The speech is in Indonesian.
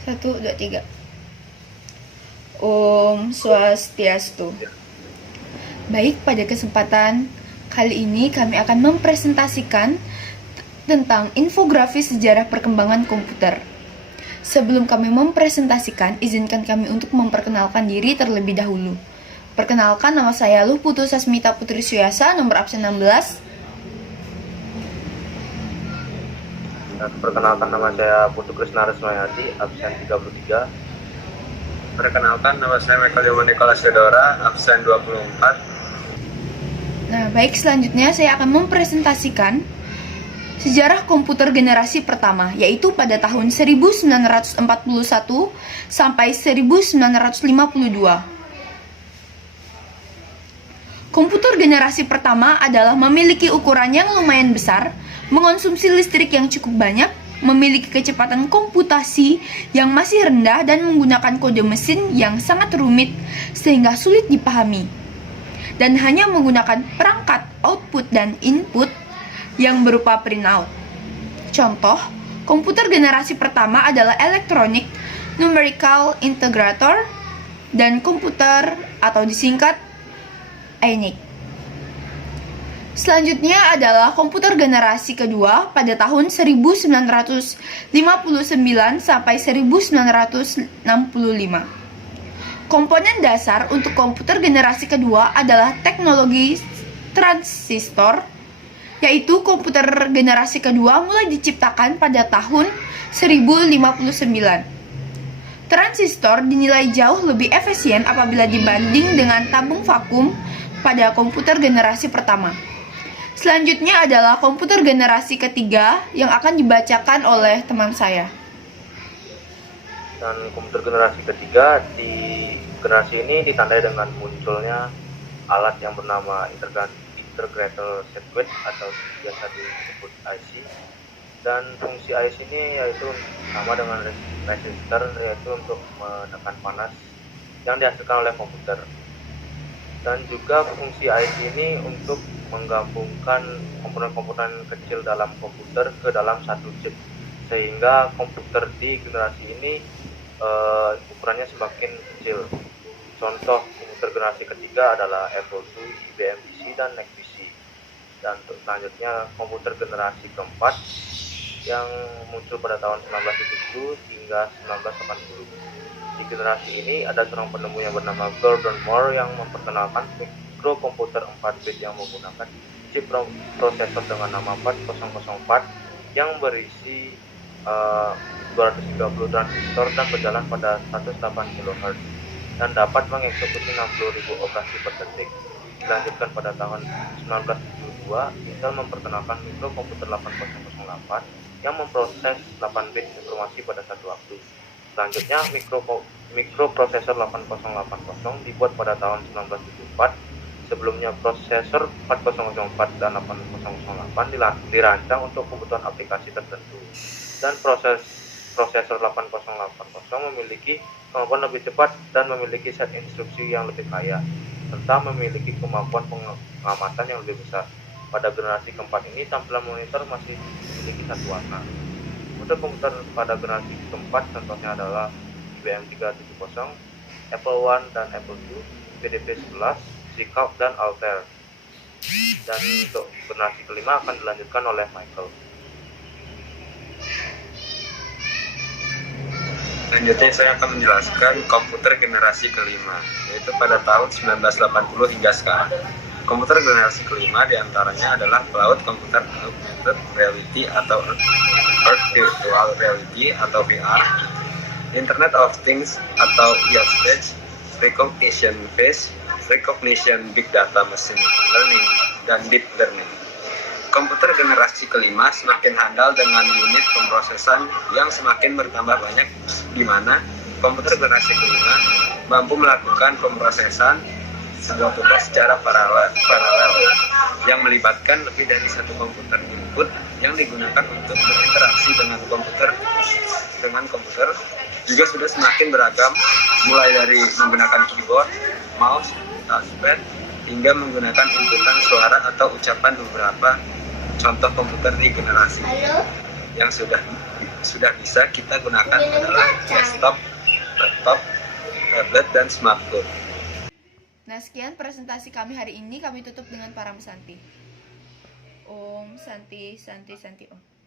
Satu, dua, tiga. Om Swastiastu. Baik, pada kesempatan kali ini kami akan mempresentasikan tentang infografis sejarah perkembangan komputer. Sebelum kami mempresentasikan, izinkan kami untuk memperkenalkan diri terlebih dahulu. Perkenalkan, nama saya Luhputu Sasmita Putri Suyasa, nomor absen 16. Perkenalkan, nama saya Putu Krisna Resmayadi, absen 33. Perkenalkan, nama saya Michael Yomo Nicholas Theodora, absen 24. Nah, baik, selanjutnya saya akan mempresentasikan sejarah komputer generasi pertama, yaitu pada tahun 1941 sampai 1952. Komputer generasi pertama adalah memiliki ukuran yang lumayan besar, mengonsumsi listrik yang cukup banyak, memiliki kecepatan komputasi yang masih rendah, dan menggunakan kode mesin yang sangat rumit sehingga sulit dipahami, dan hanya menggunakan perangkat output dan input yang berupa printout. Contoh, komputer generasi pertama adalah Electronic Numerical Integrator dan komputer atau disingkat ENIAC. Selanjutnya adalah komputer generasi kedua pada tahun 1959 sampai 1965. Komponen dasar untuk komputer generasi kedua adalah teknologi transistor, yaitu komputer generasi kedua mulai diciptakan pada tahun 1059. Transistor dinilai jauh lebih efisien apabila dibanding dengan tabung vakum pada komputer generasi pertama. Selanjutnya adalah komputer generasi ketiga yang akan dibacakan oleh teman saya. Dan komputer generasi ketiga, di generasi ini ditandai dengan munculnya alat yang bernama Integrated Circuit atau biasa disebut IC. Dan fungsi IC ini yaitu sama dengan resistor, yaitu untuk menekan panas yang dihasilkan oleh komputer. Dan juga fungsi IC ini untuk menggabungkan komponen-komponen kecil dalam komputer ke dalam satu chip, sehingga komputer di generasi ini ukurannya semakin kecil. Contoh komputer generasi ketiga adalah Apple II, IBM PC, dan Mac PC. Dan untuk selanjutnya komputer generasi keempat yang muncul pada tahun 1970 hingga 1980. Di generasi ini ada seorang penemu yang bernama Gordon Moore yang memperkenalkan mikrokomputer 4 bit yang menggunakan chip prosesor dengan nama 4004 yang berisi 230 transistor dan berjalan pada 108 kHz dan dapat mengeksekusi 60.000 operasi per detik. Dilanjutkan pada tahun 1972, Intel memperkenalkan mikrokomputer 8008 yang memproses 8 bit informasi pada satu waktu. Selanjutnya, mikroprosesor 8080 dibuat pada tahun 1974. Sebelumnya, prosesor 4004 dan 8008 dirancang untuk kebutuhan aplikasi tertentu. Dan prosesor 8080 memiliki kemampuan lebih cepat dan memiliki set instruksi yang lebih kaya, serta memiliki kemampuan pengamatan yang lebih besar. Pada generasi keempat ini, tampilan monitor masih memiliki satu warna. Komputer pada generasi keempat contohnya adalah IBM 370, Apple I dan Apple II, PDP 11, Seacock, dan Altair. Dan untuk generasi kelima akan dilanjutkan oleh Michael. Selanjutnya saya akan menjelaskan komputer generasi kelima, yaitu pada tahun 1980 hingga sekarang. Komputer generasi kelima diantaranya adalah Cloud Computer Augmented Reality atau Earth Virtual Reality atau VR, Internet of Things atau IoT, Recognition Face Recognition, Big Data Machine Learning, dan Deep Learning. Komputer generasi kelima semakin handal dengan unit pemrosesan yang semakin bertambah banyak, di mana komputer generasi kelima mampu melakukan pemrosesan sebuah tugas secara paralel yang melibatkan lebih dari satu komputer input yang digunakan untuk berinteraksi dengan komputer juga sudah semakin beragam, mulai dari menggunakan keyboard, mouse, touchpad, hingga menggunakan inputan suara atau ucapan beberapa contoh komputer di generasi yang sudah sudah bisa kita gunakan adalah desktop, laptop, tablet, dan smartphone. Nah, sekian presentasi kami hari ini. Kami tutup dengan Param Santi. Om Santi Santi Santi Om.